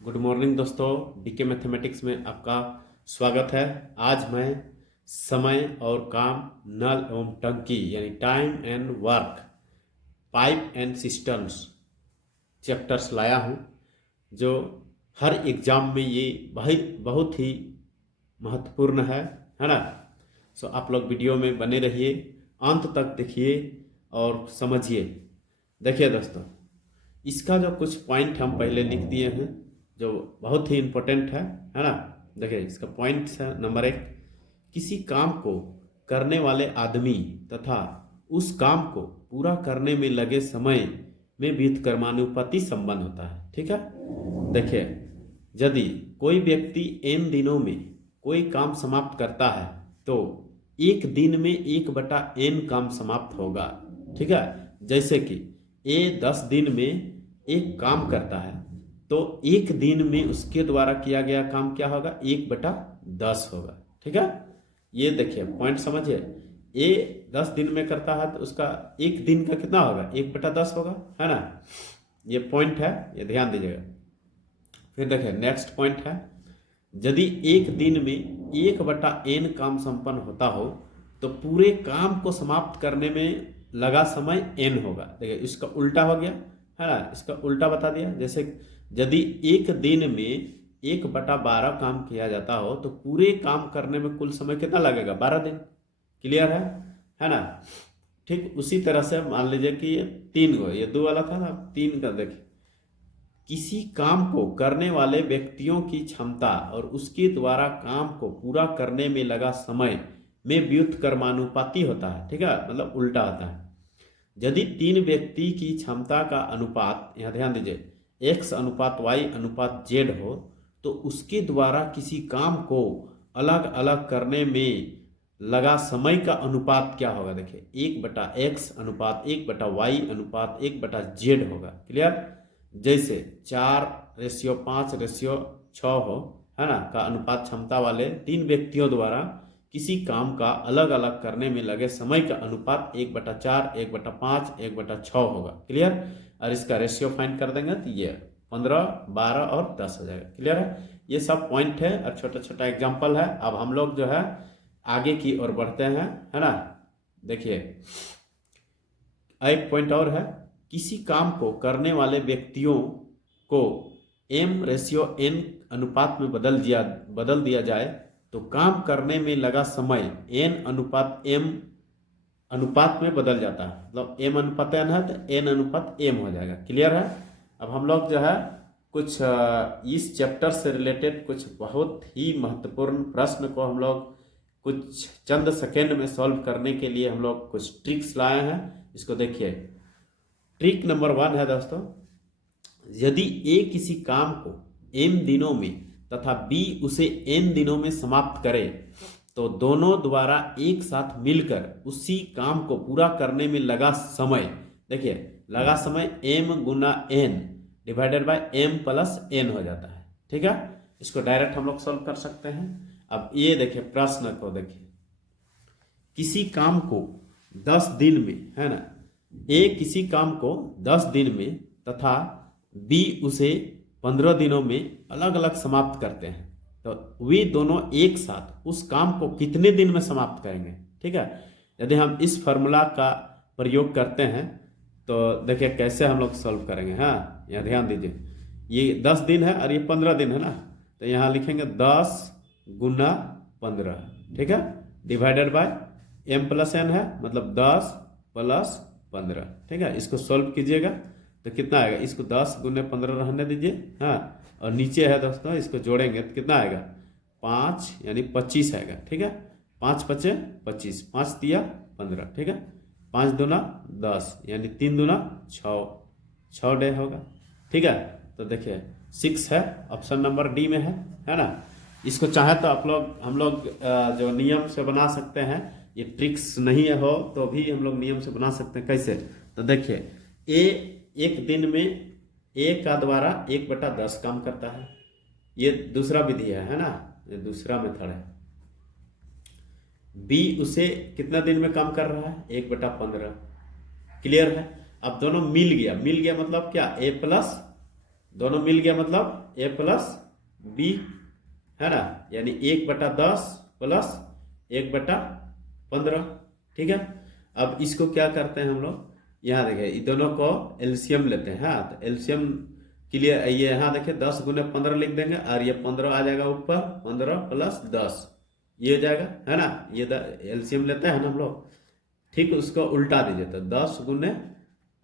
Good morning दोस्तों, BK mathematics में आपका स्वागत है। आज मैं समय और काम, नल एवं टंकी यानी time and work, pipe and systems chapters लाया हूँ, जो हर एग्जाम में ये बहुत ही महत्वपूर्ण है ना। सो आप लोग वीडियो में बने रहिए, अंत तक देखिए और समझिए। देखिए दोस्तों, इसका जो कुछ पॉइंट हम पहले लिख दिए हैं जो बहुत ही इम्पोर्टेंट है ना। देखिए इसका पॉइंट है नंबर 1, किसी काम को करने वाले आदमी तथा उस काम को पूरा करने में लगे समय में व्युत्क्रमानुपाती संबंध होता है। ठीक है, देखिए यदि कोई व्यक्ति n दिनों में कोई काम समाप्त करता है तो एक दिन में 1/n काम समाप्त होगा। ठीक है, जैसे कि a 10 दिन में एक काम करता है तो एक दिन में उसके द्वारा किया गया काम क्या होगा, 1/10 होगा। ठीक है, ये देखिए पॉइंट समझिए। ए 10 दिन में करता है तो उसका एक दिन का कितना होगा, 1/10 होगा, है ना। ये पॉइंट है, ये ध्यान दीजिएगा। फिर देखिए नेक्स्ट पॉइंट है, यदि एक दिन में 1/n काम संपन्न होता हो तो पूरे काम को समाप्त करने में लगा समय n होगा। देखिए इसका उल्टा हो गया, है ना, इसका उल्टा बता दिया। जैसे यदि एक दिन में 1/12 काम किया जाता हो तो पूरे काम करने में कुल समय कितना लगेगा, 12 दिन। क्लियर है ना। ठीक उसी तरह से मान लीजिए कि ये 3 को, ये 2 वाला था ना, 3 का देखिए, किसी काम को करने वाले व्यक्तियों की क्षमता और उसके द्वारा काम को पूरा करने में लगा समय में व्युत्क्रमानुपाती होता है। ठीक है, मतलब उल्टा होता है। यदि 3 व्यक्ति की क्षमता का अनुपात, यहाँ ध्यान दीजिए, x अनुपात y अनुपात z हो तो उसके द्वारा किसी काम को अलग अलग करने में लगा समय का अनुपात क्या होगा। देखिए 1/x अनुपात 1/y अनुपात 1/z होगा। क्लियर, जैसे 4:5:6 हो, है ना, का अनुपात क्षमता वाले 3 व्यक्तियों द्वारा किसी काम का अलग अलग करने में लगे समय का अनुपात 1/4 1/5 1/6 होगा। क्लियर, और इसका रेशियो फाइंड कर देंगे तो ये 15 12 और 10 हो जाएगा। क्लियर है, ये सब पॉइंट है और छोटा छोटा एग्जाम्पल है। अब हम लोग जो है आगे की ओर बढ़ते हैं, है ना। देखिए एक पॉइंट और है, किसी काम को करने वाले व्यक्तियों को m/n अनुपात में बदल दिया जाए तो काम करने में लगा समय n/m अनुपात में बदल जाता है। मतलब m/n है तो n/m हो जाएगा। क्लियर है। अब हम लोग जो है कुछ इस चैप्टर से रिलेटेड कुछ बहुत ही महत्वपूर्ण प्रश्न को हम लोग कुछ चंद सेकेंड में सॉल्व करने के लिए हम लोग कुछ ट्रिक्स लाए हैं। इसको देखिए, ट्रिक नंबर 1 है दोस्तों, यदि a किसी काम को m दिनों में तथा b उसे n दिनों में समाप्त करे तो दोनों द्वारा एक साथ मिलकर उसी काम को पूरा करने में लगा समय, देखिए लगा समय m Guna n divided by m plus n हो जाता है। ठीक है, इसको डायरेक्ट हम लोग सॉल्व कर सकते हैं। अब ये देखिए प्रश्न को देखिए, किसी काम को 10 दिन में, है ना, ए किसी काम को 10 दिन में तथा बी उसे 15 दिनों में अलग अलग समाप्त करते हैं तो वे दोनों एक साथ उस काम को कितने दिन में समाप्त करेंगे। ठीक है, यदि हम इस फॉर्मूला का प्रयोग करते हैं तो देखिए कैसे हम लोग सॉल्व करेंगे। हाँ, यहाँ ध्यान दीजिए, ये 10 दिन है और ये 15 दिन है ना, तो यहाँ लिखेंगे 10 गुना 15। ठीक है, divided by m plus n है, मतलब 10 प्लस 15। ठीक है, इसको सॉल्व कीजिएगा तो कितना आएगा, इसको 10 गुने 15 रहने दीजिए। हाँ, और नीचे है दोस्तों, इसको जोड़ेंगे तो कितना आएगा, 5 यानी 25 आएगा। ठीक है, 5 पचे 25, 5 दिया 15। ठीक है, 5 दूना 10 यानी 3 दूना 6 डे होगा। ठीक है, तो देखिए 6 है, ऑप्शन नंबर डी में है ना। इसको चाहे तो आप लोग, हम लोग जो नियम से बना सकते हैं, ये ट्रिक्स नहीं हो तो भी हम लोग नियम से बना सकते हैं। कैसे, तो देखिए ए एक दिन में ए का द्वारा 1/10 काम करता है, ये दूसरा विधि है ना, ये दूसरा मेथड है। बी उसे कितना दिन में काम कर रहा है, 1/15। क्लियर है। अब दोनों मिल गया मतलब क्या, ए प्लस, दोनों मिल गया मतलब ए प्लस बी, है ना, यानी 1/10 प्लस 1/15। ठीक है, अब इसको क्या करते हैं हम लोग, यहाँ देखिए इन दोनों को एलसीएम लेते हैं। हाँ, तो एलसीएम के लिए ये यहाँ देखिए 10 गुने 15 लिख देंगे और ये 15 आ जाएगा ऊपर, 15 प्लस 10 ये हो जाएगा, है ना। ये एलसीएम लेते हैं ना हम लोग, ठीक, उसको उल्टा दीजिए तो 10 गुने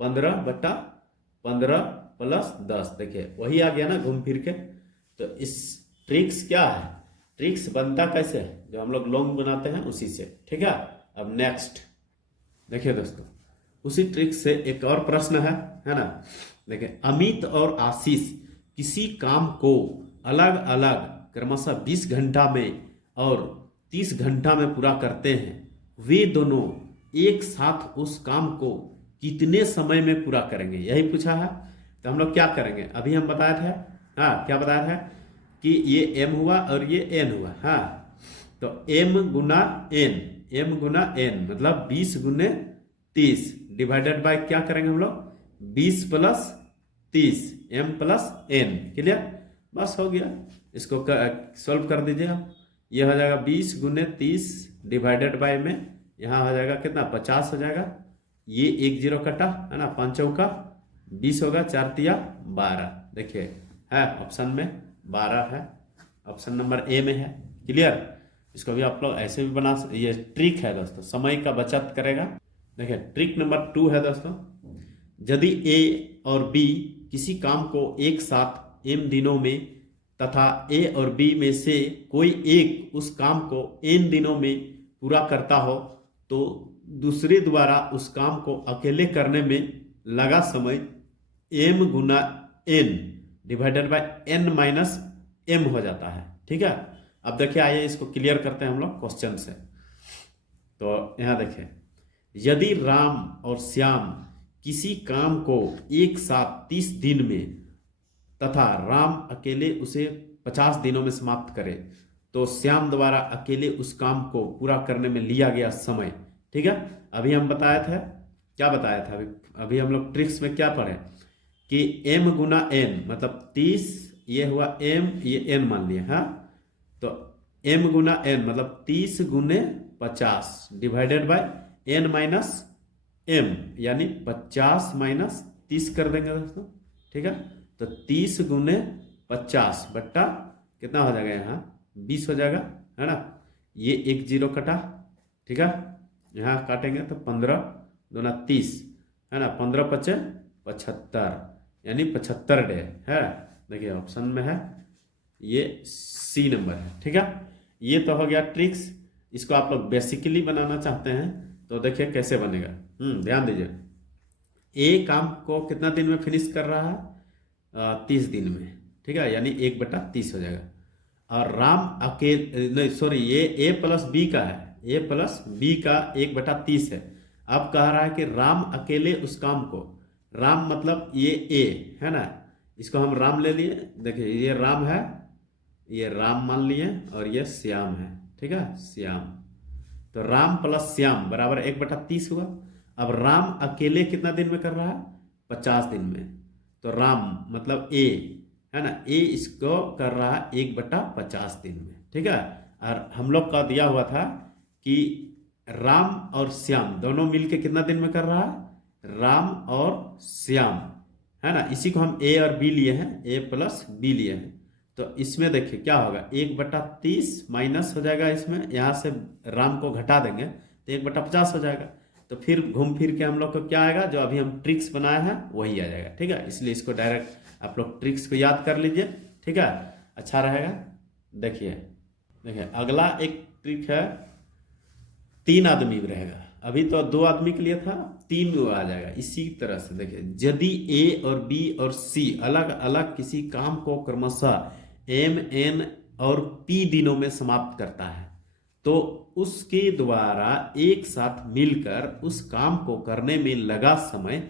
15/15 प्लस 10, देखिए वही आ गया ना घूम फिर के। तो इस ट्रिक्स क्या है, ट्रिक्स बनता कैसे है, जो हम लोग लॉन्ग बनाते हैं उसी से। ठीक है, अब नेक्स्ट देखिए दोस्तों, उसी ट्रिक से एक और प्रश्न है ना। देखिए, अमित और आशीष किसी काम को अलग अलग क्रमशः 20 घंटा में और 30 घंटा में पूरा करते हैं। वे दोनों एक साथ उस काम को कितने समय में पूरा करेंगे, यही पूछा है। तो हम लोग क्या करेंगे, अभी हम बताए थे, हाँ क्या बताया था कि ये m हुआ और ये n हुआ। हाँ, तो m गुना n मतलब 20 गुने 30 डिवाइडेड बाय क्या करेंगे हम लोग, 20 plus 30 m plus n। Clear, बस हो गया, इसको सॉल्व कर दीजिए आप। ये हो जाएगा 20 गुने 30 डिवाइडेड बाय में यहाँ हो जाएगा कितना, 50 हो जाएगा। ये 1 0 कटा, है ना, 5 चौका 20 होगा, 4 तिया 12। देखिए है ऑप्शन में 12 है, ऑप्शन नंबर ए में है। क्लियर, इसको भी आप लोग ऐसे भी बना, ये ट्रिक है दोस्तों, समय का बचत करेगा। देखिए ट्रिक नंबर 2 है दोस्तों, यदि ए और बी किसी काम को एक साथ m दिनों में तथा ए और बी में से कोई एक उस काम को n दिनों में पूरा करता हो, तो दूसरे द्वारा उस काम को अकेले करने में लगा समय m Guna n divided by n minus m हो जाता है। ठीक है, अब देखिए आइए इसको क्लियर करते हैं हम लोग क्वेश्चन से। तो यहाँ देखिए, यदि राम और श्याम किसी काम को एक साथ 30 दिन में तथा राम अकेले उसे 50 दिनों में समाप्त करे, तो श्याम द्वारा अकेले उस काम को पूरा करने में लिया गया समय। ठीक है, अभी हम बताया था, क्या बताया था अभी हम लोग ट्रिक्स में क्या पढ़े कि m गुना n मतलब 30, ये हुआ m, ये n मान लिया। हाँ, तो m गुना n मतलब 30 गुने 50 divided by n minus m, यानी 50 माइनस 30 कर देंगे दोस्तों। ठीक है, तो 30 गुने 50 बट्टा कितना हो जाएगा, यहाँ 20 हो जाएगा, है ना। ये 1 0 कटा, ठीक है, यहाँ काटेंगे तो 15 दूना 30, है ना, 15 5 75 यानी 75 डे है। देखिए ऑप्शन में है, ये सी नंबर है। ठीक है, ये तो हो गया ट्रिक्स। इसको आप लोग बेसिकली बनाना चाहते हैं तो देखिए कैसे बनेगा। ध्यान दीजिए, ए काम को कितना दिन में फिनिश कर रहा है, 30 दिन में। ठीक है, यानी 1/30 हो जाएगा। और राम अकेले, नहीं सॉरी, ये ए प्लस बी का है, ए प्लस बी का 1/30 है। अब कह रहा है कि राम अकेले उस काम को, राम मतलब ये ए है ना, इसको हम राम ले लिए। देखिए ये राम है, ये राम मान लिए, और ये श्याम है। ठीक है, श्याम, तो राम प्लस श्याम बराबर 1/30 हुआ। अब राम अकेले कितना दिन में कर रहा है, 50 दिन में। तो राम मतलब ए है ना, ए इसको कर रहा है 1/50 दिन में। ठीक है, और हम लोग का दिया हुआ था कि राम और श्याम दोनों मिलके कितना दिन में कर रहा है, राम और श्याम, है ना। इसी को हम ए और बी लिए हैं, ए प्लस बी लिए हैं। तो इसमें देखिए क्या होगा, 1/30 माइनस हो जाएगा, इसमें यहाँ से राम को घटा देंगे तो 1/50 हो जाएगा। तो फिर घूम फिर के हम लोग को क्या आएगा, जो अभी हम ट्रिक्स बनाए हैं वही आ जाएगा। ठीक है, इसलिए इसको डायरेक्ट आप लोग ट्रिक्स को याद कर लीजिए। ठीक है, अच्छा रहेगा। देखिए अगला एक ट्रिक है, 3 आदमी रहेगा। अभी तो 2 आदमी के लिए था, 3 में आ जाएगा। इसी तरह से देखिए, यदि ए और बी और सी अलग अलग किसी काम को क्रमशः m n और p दिनों में समाप्त करता है, तो उसके द्वारा एक साथ मिलकर उस काम को करने में लगा समय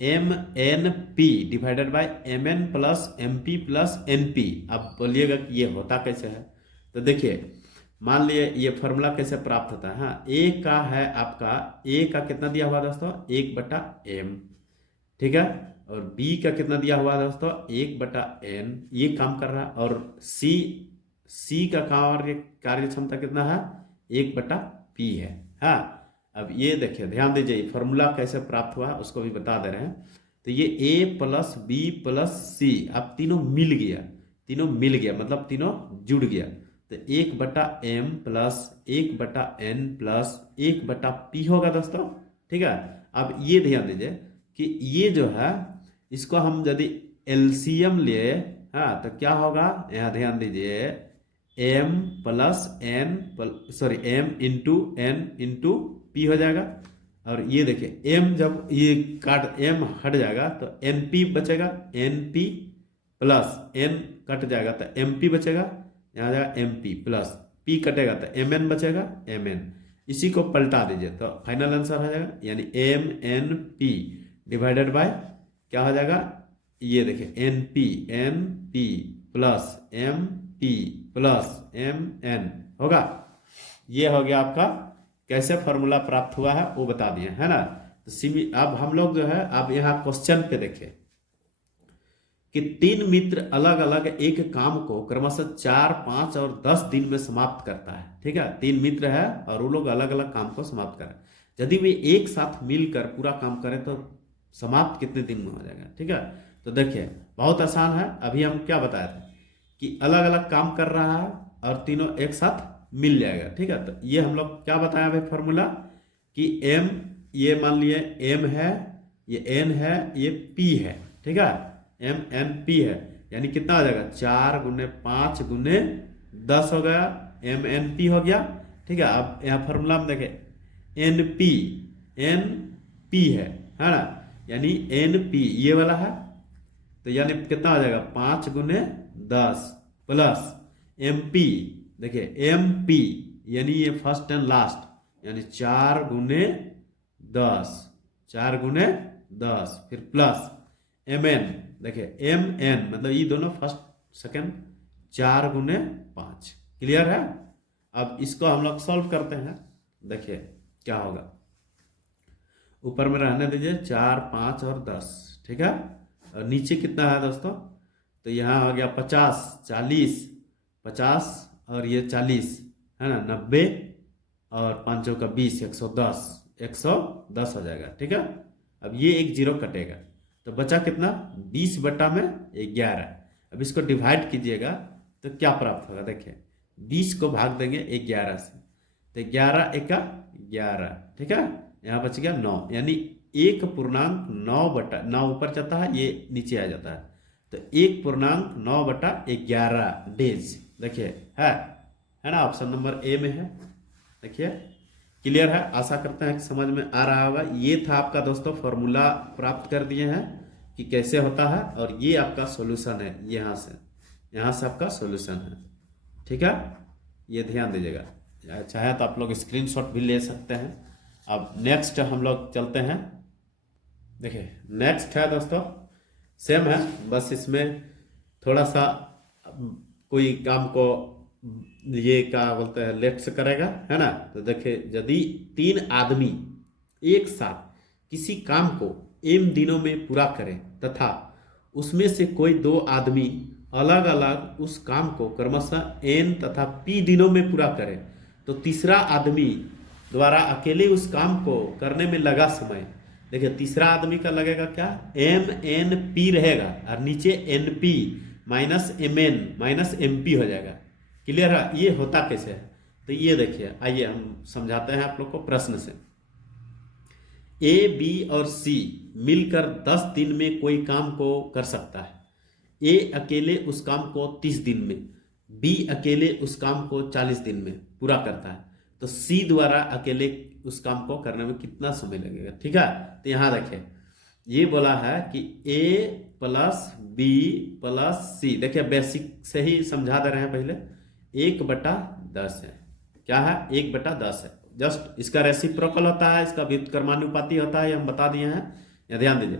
m n p divided by m n plus m p plus n p। अब बोलिएगा कि ये होता कैसे है, तो देखिए मान लिए ये फॉर्मूला कैसे प्राप्त होता है। हाँ, ए का है आपका, ए का कितना दिया हुआ दोस्तों, 1/m। ठीक है, और बी का कितना दिया हुआ है दोस्तों, 1/n, ये काम कर रहा है। और सी का कार्य क्षमता कितना है, 1/p है। हाँ, अब ये देखिए, ध्यान दीजिए, फॉर्मूला कैसे प्राप्त हुआ उसको भी बता दे रहे हैं। तो ये a प्लस बी प्लस सी, अब तीनों मिल गया मतलब तीनों जुड़ गया। तो 1/m plus 1/n plus 1/p होगा दोस्तों। ठीक है, अब ये ध्यान दीजिए कि ये जो है, इसको हम यदि एलसीएम लिए, हाँ, तो क्या होगा, यहाँ ध्यान दीजिए, m plus n m into n into P हो जाएगा। और ये देखिए m, जब ये काट m हट जाएगा तो np बचेगा, np प्लस n कट जाएगा तो mp बचेगा, यहाँ जाएगा mp प्लस p कटेगा तो mn बचेगा, mn। इसी को पलटा दीजिए तो फाइनल आंसर हो जाएगा, यानी mnp डिवाइडेड बाय क्या हो जाएगा, ये देखिए np plus mp plus mn होगा। ये हो गया आपका, कैसे फॉर्मूला प्राप्त हुआ है वो बता दिए, है ना। तो अब हम लोग जो है, अब यहाँ क्वेश्चन पे देखें कि 3 मित्र अलग अलग एक काम को क्रमशः 4, 5 और 10 दिन में समाप्त करता है। ठीक है, 3 मित्र है और वो लोग अलग अलग काम को समाप्त करें। यदि वे एक साथ मिलकर पूरा काम करें तो समाप्त कितने दिन में हो जाएगा। ठीक है, तो देखिए बहुत आसान है। अभी हम क्या बताए थे कि अलग अलग काम कर रहा है और तीनों एक साथ मिल जाएगा। ठीक है, तो ये हम लोग क्या बताया भाई फॉर्मूला, कि m, ये मान लिए m है, ये n है, ये p है। ठीक है, m n p है, यानी कितना हो जाएगा, 4 × 5 × 10 हो गया, m n p हो गया। ठीक है, अब यहाँ फॉर्मूला में देखें, n p है ना, यानी n p ये वाला है, तो यानी कितना हो जाएगा, 5 × 10 प्लस mp, देखिए mp यानी ये फर्स्ट एंड लास्ट, यानी 4 × 10, 4 × 10, फिर प्लस mn, देखिए mn मतलब ये दोनों फर्स्ट सेकंड, 4 × 5। क्लियर है। अब इसको हम लोग सॉल्व करते हैं, देखिए क्या होगा, ऊपर में रहने दीजिए 4, 5 और 10। ठीक है, और नीचे कितना है दोस्तों, तो यहाँ हो गया 50, 40, 50 और ये 40 है ना, 90 और 5 का 20, 110, 110 हो जाएगा। ठीक है, अब ये एक जीरो कटेगा तो बचा कितना, 20/11। अब इसको डिवाइड कीजिएगा तो क्या प्राप्त होगा, देखिए 20 को भाग देंगे 11 से, तो 11 × 11। ठीक है, यहाँ बच गया 9, यानी 1.9/9 ऊपर जाता है, ये नीचे आ जाता है, तो 1.9/11 डेज। देखिए है ना, ऑप्शन नंबर ए में है। देखिए क्लियर है, आशा करते हैं कि समझ में आ रहा होगा। ये था आपका दोस्तों फॉर्मूला, प्राप्त कर दिए हैं कि कैसे होता है, और ये आपका सॉल्यूशन है, यहाँ से आपका सॉल्यूशन है। ठीक है, ये ध्यान दीजिएगा, चाहे तो आप लोग स्क्रीनशॉट भी ले सकते हैं। अब नेक्स्ट हम लोग चलते हैं, देखिए नेक्स्ट है दोस्तों, सेम है, बस इसमें थोड़ा सा कोई काम को ये क्या बोलते हैं लेट से करेगा, है ना। तो देखिए यदि 3 आदमी एक साथ किसी काम को m दिनों में पूरा करें तथा उसमें से कोई 2 आदमी अलग अलग उस काम को क्रमशः n तथा p दिनों में पूरा करे, तो तीसरा आदमी द्वारा अकेले उस काम को करने में लगा समय, देखिए तीसरा आदमी का लगेगा क्या, mnp रहेगा और नीचे np minus mn minus mp हो जाएगा। क्लियर है, ये होता कैसे है, तो ये देखिए, आइए हम समझाते हैं आप लोग को प्रश्न से। ए, बी और सी मिलकर 10 दिन में कोई काम को कर सकता है। ए अकेले उस काम को 30 दिन में, बी अकेले उस काम को 40 दिन में पूरा करता है, तो सी द्वारा अकेले उस काम को करने में कितना समय लगेगा। ठीक है, तो यहाँ देखिए ये बोला है कि ए प्लस बी प्लस सी, देखिए बेसिक से ही समझा दे रहे हैं पहले, 1/10 है, क्या है, 1/10 है। जस्ट इसका रेसिप्रोकल होता है, इसका व्युत्क्रमानुपाती होता है, ये हम बता दिए हैं, या ध्यान दीजिए।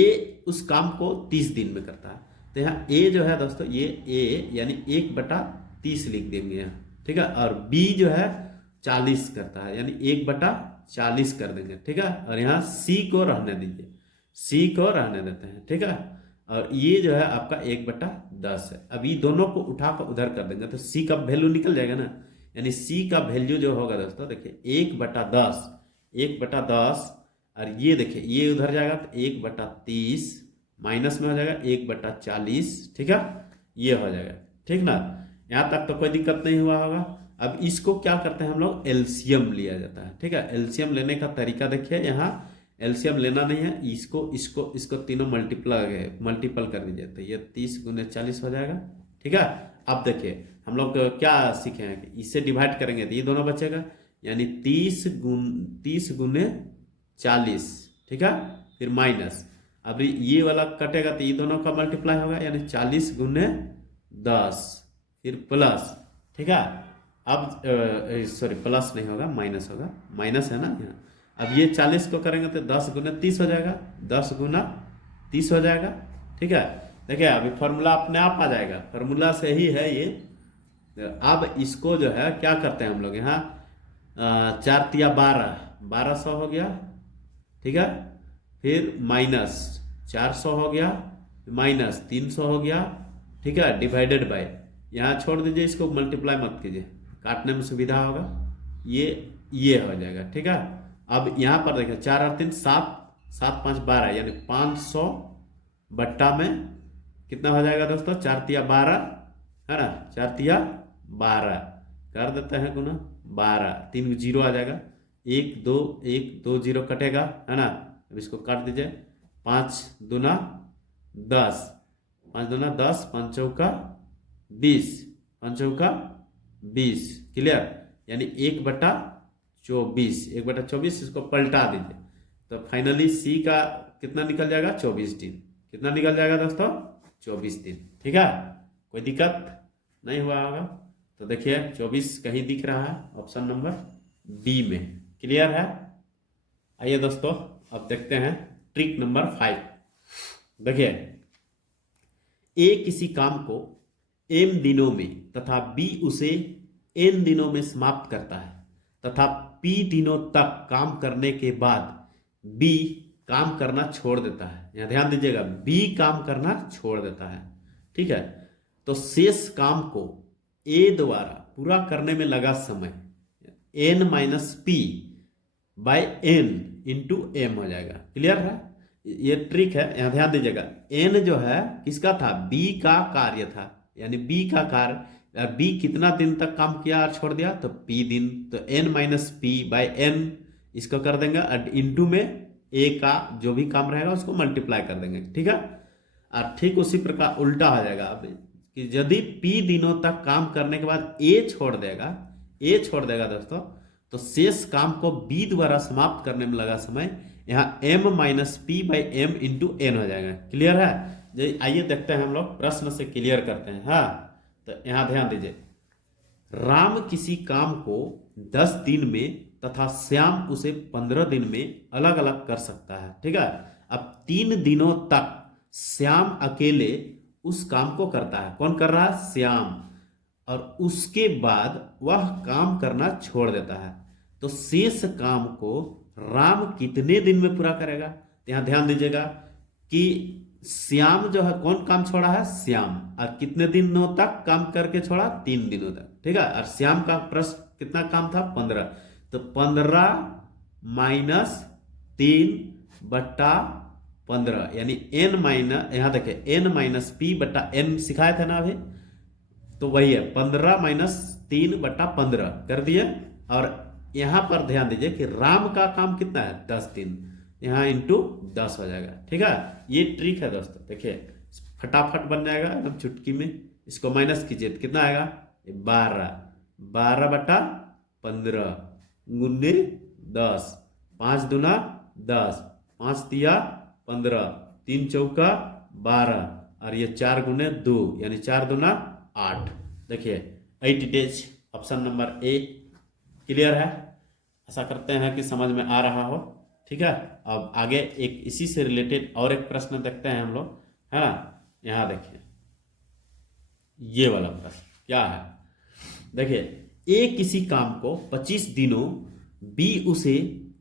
ए उस काम को 30 दिन में करता है, तो यहाँ ए जो है दोस्तों, ये ए यानी 1/30 लिख देंगे यहाँ। ठीक है, और बी जो है 40 करता है, यानी 1/40 कर देंगे। ठीक है, और यहाँ सी को रहने दीजिए, सी को रहने देते हैं, ठीक है। और ये जो है आपका 1/10 है। अब ये दोनों को उठाकर उधर कर देंगे तो सी का वैल्यू निकल जाएगा ना, यानी सी का वैल्यू जो होगा दोस्तों देखिए 1/10, 1/10। और ये देखिए ये उधर जाएगा तो 1/30 माइनस में हो जाएगा 1/40, ठीक है, ये हो जाएगा, ठीक ना। यहाँ तक तो कोई दिक्कत नहीं हुआ होगा। अब इसको क्या करते हैं हम लोग, एलसीएम लिया जाता है, ठीक है। एलसीएम लेने का तरीका देखिए, यहाँ एलसीएम लेना नहीं है, इसको इसको इसको तीनों मल्टीपल कर दीजिए तो ये 30 × 40 हो जाएगा, ठीक है। अब देखिए हम लोग क्या सीखे हैं कि इससे डिवाइड करेंगे तो ये दोनों बचेगा, यानी 30 × 40, ठीक है। फिर माइनस, अब ये वाला कटेगा तो ये दोनों का मल्टीप्लाई होगा, यानी 40 × 10, फिर प्लस, ठीक है। अब सॉरी प्लस नहीं होगा, माइनस होगा, माइनस है ना यहाँ। अब ये 40 को करेंगे तो 10 × 30 हो जाएगा, 10 × 30 हो जाएगा, ठीक है। देखिए अभी फॉर्मूला अपने आप आ जाएगा, फॉर्मूला से ही है ये। अब इसको जो है क्या करते हैं हम लोग, यहाँ 4 × 12, 1200 हो गया, ठीक है। फिर माइनस 400 हो गया, माइनस 300 हो गया, ठीक है, डिवाइडेड बाय, यहाँ छोड़ दीजिए, इसको मल्टीप्लाई मत कीजिए, काटने में सुविधा होगा, ये हो जाएगा, ठीक है। अब यहाँ पर देखिए 4 और 3 7, 7 × 5 12, यानी 500 बट्टा में कितना हो जाएगा दोस्तों, 4 × 12 है ना, 4 × 12 कर देते हैं गुना 12, 3 0 आ जाएगा, 1 2 1 2 0 कटेगा, है ना। अब इसको काट दीजिए, 5 दूना 10, 5 दूना 10, 5 चौका 20, 5 चौका 20, क्लियर, यानी 1/24, 1/24, इसको पलटा दीजिए तो फाइनली सी का कितना निकल जाएगा, 24 दिन। कितना निकल जाएगा दोस्तों, 24 दिन, ठीक है। कोई दिक्कत नहीं हुआ होगा। तो देखिए 24 कहीं दिख रहा है ऑप्शन नंबर बी में, क्लियर है। आइए दोस्तों अब देखते हैं ट्रिक नंबर 5। देखिए ए किसी काम को m दिनों में तथा b उसे n दिनों में समाप्त करता है तथा p दिनों तक काम करने के बाद b काम करना छोड़ देता है। यहां ध्यान दीजिएगा, b काम करना छोड़ देता है, ठीक है। तो शेष काम को a द्वारा पूरा करने में लगा समय n - p by n into m हो जाएगा, क्लियर है। ये ट्रिक है, यहां ध्यान दीजिएगा, n जो है किसका था, b का कार्य था, यानी b का कार्य, b कितना दिन तक काम किया और छोड़ दिया, तो p दिन, तो n - p बाय n इसको कर देंगे और इंटू में a का जो भी काम रहेगा उसको मल्टीप्लाई कर देंगे, ठीक है। और ठीक उसी प्रकार उल्टा हो जाएगा अब कि यदि p दिनों तक काम करने के बाद a छोड़ देगा दोस्तों, तो शेष काम को b द्वारा समाप्त करने में लगा समय यहाँ m - p by m into n हो जाएगा, क्लियर है। आइए देखते हैं हम लोग प्रश्न से क्लियर करते हैं। हाँ तो यहाँ ध्यान दीजिए, राम किसी काम को 10 दिन में तथा श्याम उसे 15 दिन में अलग अलग कर सकता है, ठीक है। अब 3 दिनों तक श्याम अकेले उस काम को करता है, कौन कर रहा है, श्याम, और उसके बाद वह काम करना छोड़ देता है। तो शेष काम को राम कितने दिन में पूरा करेगा, तो यहां ध्यान दीजिएगा कि श्याम जो है कौन काम छोड़ा है, श्याम, और कितने दिनों तक काम करके छोड़ा, 3 दिनों तक, ठीक है। और श्याम का प्रश्न कितना काम था, 15, तो 15 - 3/15, यानी यहां देखिए n - p/n सिखाए थे ना अभी, तो वही है 15 - 3/15 कर दिए। और यहां पर ध्यान दीजिए कि राम का काम कितना है, 10 दिन, यहां इंटू 10 हो जाएगा, ठीक है। ये ट्रिक है दोस्तों, देखिए फटाफट बन जाएगा एकदम चुटकी में। इसको माइनस कीजिए तो कितना आएगा, 12/15 गुने 10, 5 दूना 10, 5 तिया 15, 3 चौका 12, और ये 4 गुने 2, यानी 4 दूना 8। देखिए 8 days, option number A clear है। आशा करते हैं कि समझ में आ रहा हो, ठीक है। अब आगे एक इसी से रिलेटेड और एक प्रश्न देखते हैं हम लोग, है ना। यहां देखिए ये वाला प्रश्न क्या है, देखिए ए किसी काम को 25 दिनों, बी उसे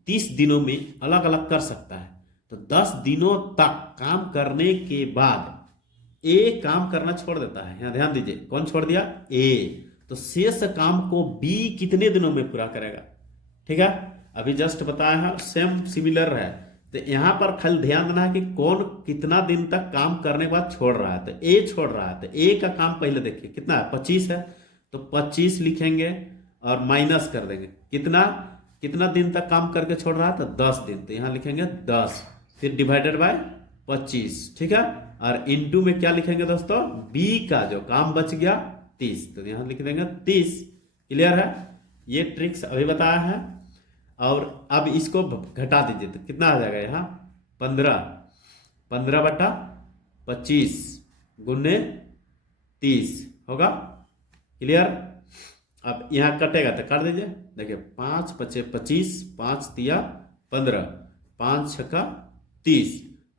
30 दिनों में अलग अलग कर सकता है तो 10 दिनों तक काम करने के बाद ए काम करना छोड़ देता है। यहां ध्यान दीजिए, कौन छोड़ दिया? ए। तो शेष काम को बी कितने दिनों में पूरा करेगा? ठीक है, अभी जस्ट बताया है, सेम सिमिलर है। तो यहां पर खाली ध्यान देना है कि कौन कितना दिन तक काम करने के बाद छोड़ रहा है। तो ए छोड़ रहा है, तो ए का काम पहले देखिए कितना है, 25 है। तो 25 लिखेंगे और माइनस कर देंगे कितना, कितना दिन तक काम करके छोड़ रहा है, तो 10 दिन। तो यहां लिखेंगे 10, फिर डिवाइडेड बाय 25। ठीक है, और इनटू में क्या लिखेंगे दोस्तों? बी का जो काम बच गया 30, तो यहां लिख देंगे 30। क्लियर है? ये ट्रिक्स अभी बताया है। और अब इसको घटा दीजिए तो कितना आ जाएगा यहाँ? 15, 15/25 गुने 30 होगा। क्लियर? अब यहाँ कटेगा तो काट दीजिए। देखिए 5 × 5 = 25, 5 × 3 = 15, 5 × 6 = 30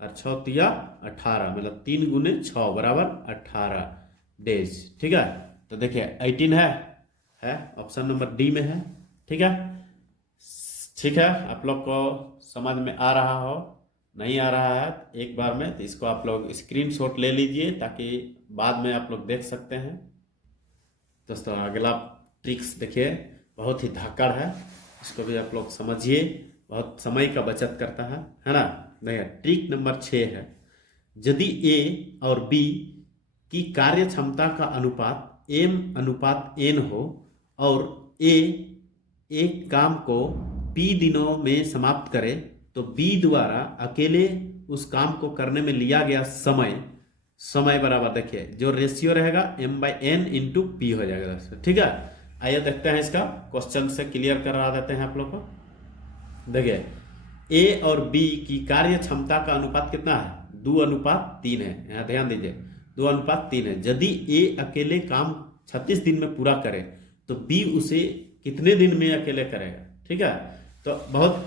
और 6 × 3 = 18, मतलब 3 × 6 = 18 डेज। ठीक है, तो देखिए 18 है ऑप्शन नंबर डी में है। ठीक है, ठीक है, आप लोग को समझ में आ रहा हो, नहीं आ रहा है एक बार में तो इसको आप लोग स्क्रीनशॉट ले लीजिए ताकि बाद में आप लोग देख सकते हैं। दोस्तों अगला ट्रिक्स देखिए, बहुत ही धाकड़ है, इसको भी आप लोग समझिए, बहुत समय का बचत करता है ना। देखिए ट्रिक नंबर 6 है, यदि ए और बी की कार्य क्षमता का अनुपात m/n हो और ए एक काम को p दिनों में समाप्त करे, तो b द्वारा अकेले उस काम को करने में लिया गया समय बराबर, देखिए जो रेशियो रहेगा m/n × p हो जाएगा दोस्तों। ठीक है, आइए देखते हैं इसका क्वेश्चन से क्लियर करा देते हैं आप लोग को। देखिए a और b की कार्य क्षमता का अनुपात कितना है? 2:3 है। यहाँ ध्यान दीजिए 2:3 है। यदि a अकेले काम 36 दिन में पूरा करे तो b उसे कितने दिन में अकेले करेगा? ठीक है, तो बहुत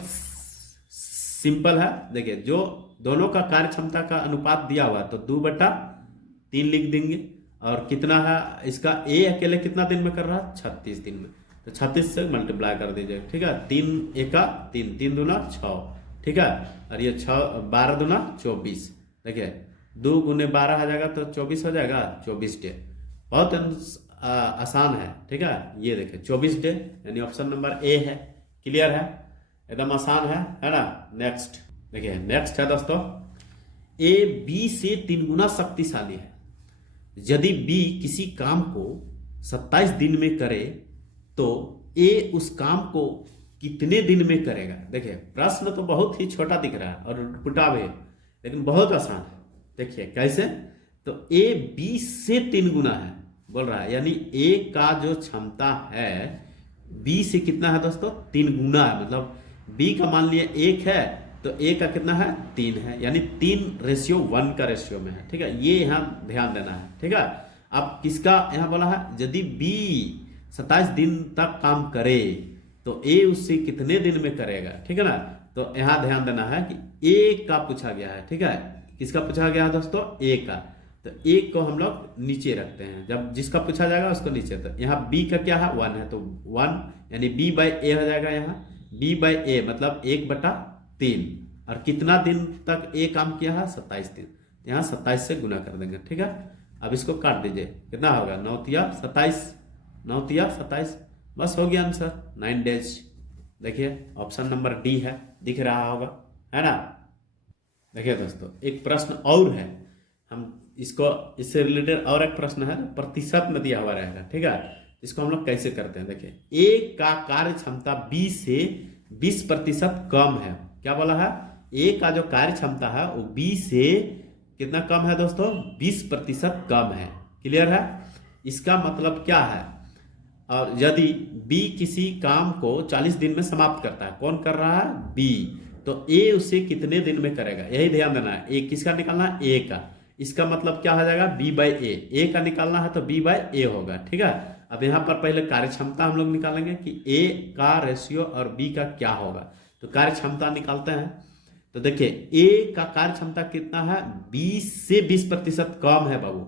सिंपल है। देखिए जो दोनों का कार्य क्षमता का अनुपात दिया हुआ है तो 2/3 लिख देंगे। और कितना है इसका? ए अकेले कितना दिन में कर रहा है? 36 दिन में। तो 36 से मल्टीप्लाई कर दीजिए। ठीक है, 3 × 1 = 3, 3 × 2 = 6। ठीक है, और ये 12 × 2 = 24। देखिए 2 × 12 आ जाएगा तो 24 हो जाएगा, 24 डे। बहुत आसान है। ठीक है, ये देखिए 24 डे, यानी ऑप्शन नंबर ए है। क्लियर है? एकदम आसान है ना। नेक्स्ट देखिए, नेक्स्ट है दोस्तों, ए बी से 3 गुना शक्तिशाली है। यदि बी किसी काम को 27 दिन में करे तो ए उस काम को कितने दिन में करेगा? देखिए प्रश्न तो बहुत ही छोटा दिख रहा है और पुटावे, लेकिन बहुत आसान है। देखिए कैसे, तो ए बी से 3 गुना है बोल रहा है, यानी ए का जो क्षमता है बी से कितना है दोस्तों? 3 गुना है। मतलब बी का मान लिया 1 है तो ए का कितना है? 3 है, यानी 3:1 का रेशियो में है। ठीक है, ये यहाँ ध्यान देना है। ठीक है, अब किसका यहाँ बोला है? यदि बी 27 दिन तक काम करे तो ए उससे कितने दिन में करेगा? ठीक है ना, तो यहाँ ध्यान देना है कि ए का पूछा गया है। ठीक है, किसका पूछा गया है दोस्तों? ए का। तो ए को हम लोग नीचे रखते हैं, जब जिसका पूछा जाएगा उसको नीचे। तो यहाँ बी का क्या है? 1 है, तो 1 यानी b/a हो जाएगा। यहाँ b/a मतलब 1/3। और कितना दिन तक ए काम किया है? 27 दिन। यहाँ 27 से गुना कर देंगे। ठीक है, अब इसको काट दीजिए, कितना होगा? 9 × 3 = 27, 9 × 3 = 27, बस हो गया आंसर, 9 डेज। देखिए ऑप्शन नंबर डी है, दिख रहा होगा, है ना। देखिए दोस्तों एक प्रश्न और है, हम इसको इससे रिलेटेड और एक प्रश्न है, प्रतिशत में दिया हुआ रहेगा। ठीक है, इसको हम लोग कैसे करते हैं? देखिए ए का कार्य क्षमता बी से 20% कम है। क्या बोला है? ए का जो कार्य क्षमता है वो बी से कितना कम है दोस्तों? 20% कम है। क्लियर है? इसका मतलब क्या है? और यदि बी किसी काम को 40 दिन में समाप्त करता है, कौन कर रहा है? बी। तो ए उसे कितने दिन में करेगा? यही ध्यान देना है। ए किसका निकालना है? ए का। इसका मतलब क्या हो जाएगा? b/a। ए का निकालना है तो b/a होगा। ठीक है, अब यहाँ पर पहले कार्य क्षमता हम लोग निकालेंगे कि ए का रेशियो और बी का क्या होगा। तो कार्य क्षमता निकालते हैं। तो देखिए ए का कार्य क्षमता कितना है? 20 से 20% कम है बाबू,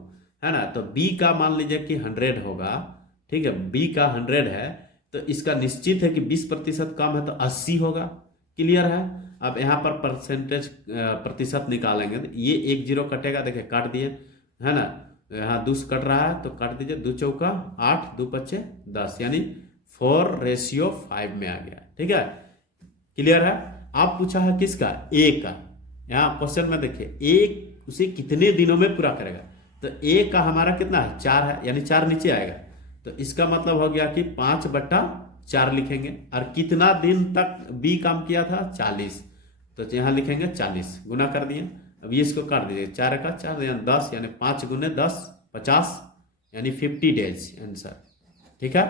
है ना। तो बी का मान लीजिए कि 100 होगा। ठीक है, बी का 100 है तो इसका निश्चित है कि 20% कम है तो 80 होगा। क्लियर है? अब यहाँ पर परसेंटेज प्रतिशत निकालेंगे, तो ये 1 0 कटेगा, देखिए काट दिए, है ना, यहाँ 2 कट रहा है तो काट दीजिए, 2 चौका 8, 2 पच्चे 10, यानी 4:5 में आ गया। ठीक है, क्लियर है। आप पूछा है किसका, ए का। यहाँ क्वेश्चन में देखिए ए उसे कितने दिनों में पूरा करेगा, तो ए का हमारा कितना है, 4 है, यानी 4 नीचे आएगा, तो इसका मतलब हो गया कि 5/4 लिखेंगे। और कितना दिन तक बी काम किया था, 40, तो यहाँ लिखेंगे 40, गुना कर दिए। अब ये इसको काट दीजिए, 4 का 4 यानी 10, यानी 5 × 10 50, यानी 50 डेज आंसर। ठीक है,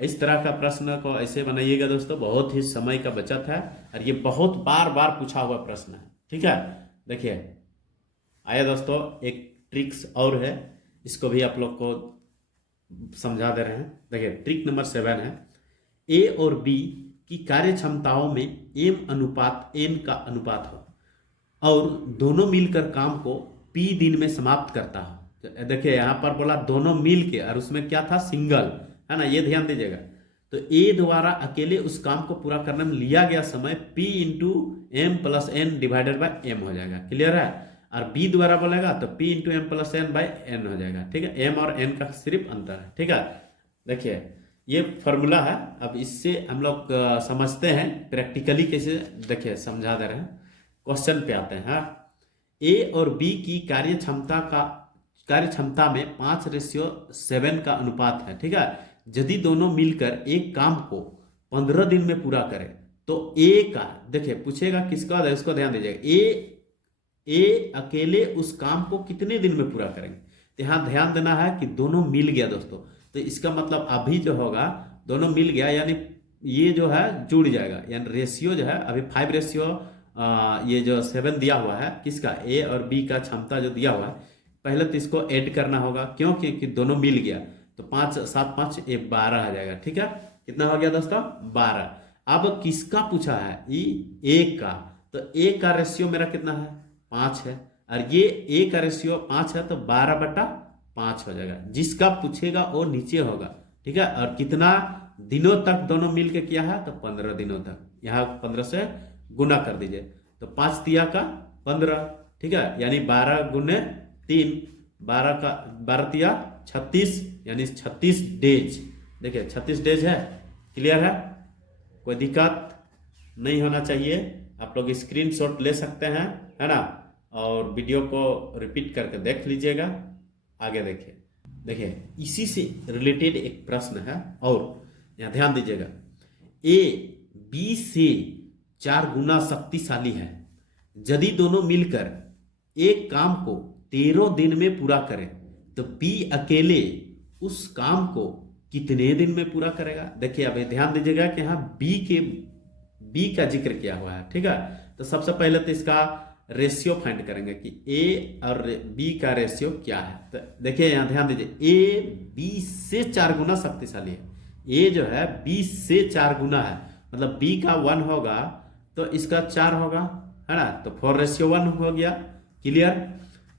इस तरह का प्रश्न को ऐसे बनाइएगा दोस्तों, बहुत ही समय का बचत है और ये बहुत बार बार पूछा हुआ प्रश्न है। ठीक है, देखिए आया दोस्तों, एक ट्रिक्स और है, इसको भी आप लोग को समझा दे रहे हैं। देखिए ट्रिक नंबर 7 है, ए और बी की कार्य क्षमताओं में M/N का अनुपात हो और दोनों मिलकर काम को P दिन में समाप्त करता हो। तो देखिए यहाँ पर बोला दोनों मिल के, और उसमें क्या था, सिंगल, है ना, ये ध्यान दीजिएगा। तो ए द्वारा अकेले उस काम को पूरा करने में लिया गया समय P × M + N / M हो जाएगा। क्लियर है। और बी द्वारा बोलेगा तो P × M + N/N हो जाएगा। ठीक है, M और N का सिर्फ अंतर है। ठीक है, देखिए ये फॉर्मूला है। अब इससे हम लोग समझते हैं प्रैक्टिकली कैसे, देखिए समझा दे रहे हैं, क्वेश्चन पे आते हैं। ए और बी की कार्य क्षमता में 5:7 का अनुपात है। ठीक है, यदि दोनों मिलकर एक काम को 15 दिन में पूरा करें तो ए का, देखिए पूछेगा किसका, उसको ध्यान दीजिएगा, ए अकेले उस काम को कितने दिन में पूरा करेंगे। तो यहाँ ध्यान देना है कि दोनों मिल गया दोस्तों, तो इसका मतलब अभी जो होगा दोनों मिल गया, यानी ये जो है जुड़ जाएगा, यानी रेशियो जो है अभी 5:, ये जो 7 दिया हुआ है किसका, ए और बी का क्षमता जो दिया हुआ है, पहले तो इसको ऐड करना होगा, क्यों, क्योंकि दोनों मिल गया, तो 5 7 5 12 आ जाएगा। ठीक है, कितना हो गया दोस्तों, 12। अब किसका पूछा है, ए का, तो ए का रेशियो मेरा कितना है, 5 है, और ये ए का रेशियो 5 है, तो 12/5 हो जाएगा। जिसका पूछेगा वो नीचे होगा। ठीक है, और कितना दिनों तक दोनों मिल के किया है, तो 15 दिनों तक। यहाँ 15 से गुना कर दीजिए, तो 5 तिया का 15। ठीक है, यानी 12 × 3, 12 तिया 36, यानी 36 डेज। देखिए 36 डेज है। क्लियर है, कोई दिक्कत नहीं होना चाहिए। आप लोग स्क्रीनशॉट ले सकते हैं, है ना, और वीडियो को रिपीट करके देख लीजिएगा। आगे देखिए इसी से रिलेटेड एक प्रश्न है, और यहाँ ध्यान दीजिएगा, ए बी से 4 गुना शक्तिशाली है। यदि दोनों मिलकर एक काम को 13 दिन में पूरा करें तो बी अकेले उस काम को कितने दिन में पूरा करेगा। देखिए अभी ध्यान दीजिएगा कि यहाँ बी का जिक्र किया हुआ है। ठीक है, तो सबसे पहले तो इसका रेशियो फाइंड करेंगे कि ए और बी का रेशियो क्या है। तो देखिए यहाँ ध्यान दीजिए, ए बी से 4 गुना शक्तिशाली है। ए जो है बी से 4 गुना है, मतलब बी का 1 होगा तो इसका 4 होगा, है ना, तो 4:1 हो गया। क्लियर।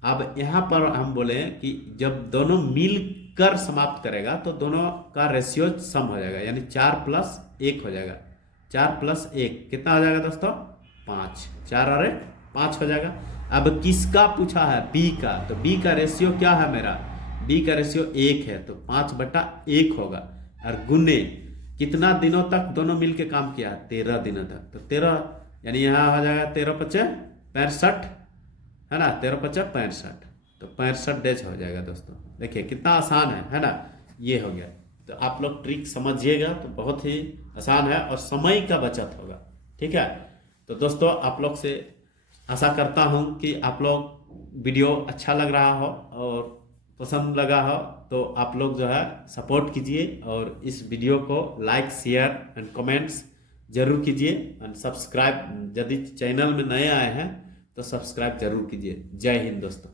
अब यहाँ पर हम बोले कि जब दोनों मिलकर समाप्त करेगा तो दोनों का रेशियो सम हो जाएगा, यानी 4 + 1 हो जाएगा। 4 + 1 कितना हो जाएगा दोस्तों, 5। 4 और 1 5 हो जाएगा। अब किसका पूछा है, बी का, तो बी का रेशियो क्या है मेरा, बी का रेशियो 1 है, तो 5/1 होगा। और गुने कितना दिनों तक दोनों मिलके काम किया, 13 दिनों तक, तो 13, यानी यहाँ हो जाएगा 13 × 5 = 65, है ना, 13 × 5 = 65, तो 65 डेज हो जाएगा दोस्तों। देखिए कितना आसान है ना, ये हो गया। तो आप लोग ट्रिक समझिएगा तो बहुत ही आसान है और समय का बचत होगा। ठीक है, तो दोस्तों आप लोग से आशा करता हूं कि आप लोग वीडियो अच्छा लग रहा हो और पसंद लगा हो, तो आप लोग जो है सपोर्ट कीजिए और इस वीडियो को लाइक, शेयर एंड कमेंट्स जरूर कीजिए। एंड सब्सक्राइब, यदि चैनल में नए आए हैं तो सब्सक्राइब जरूर कीजिए। जय हिंद दोस्तों।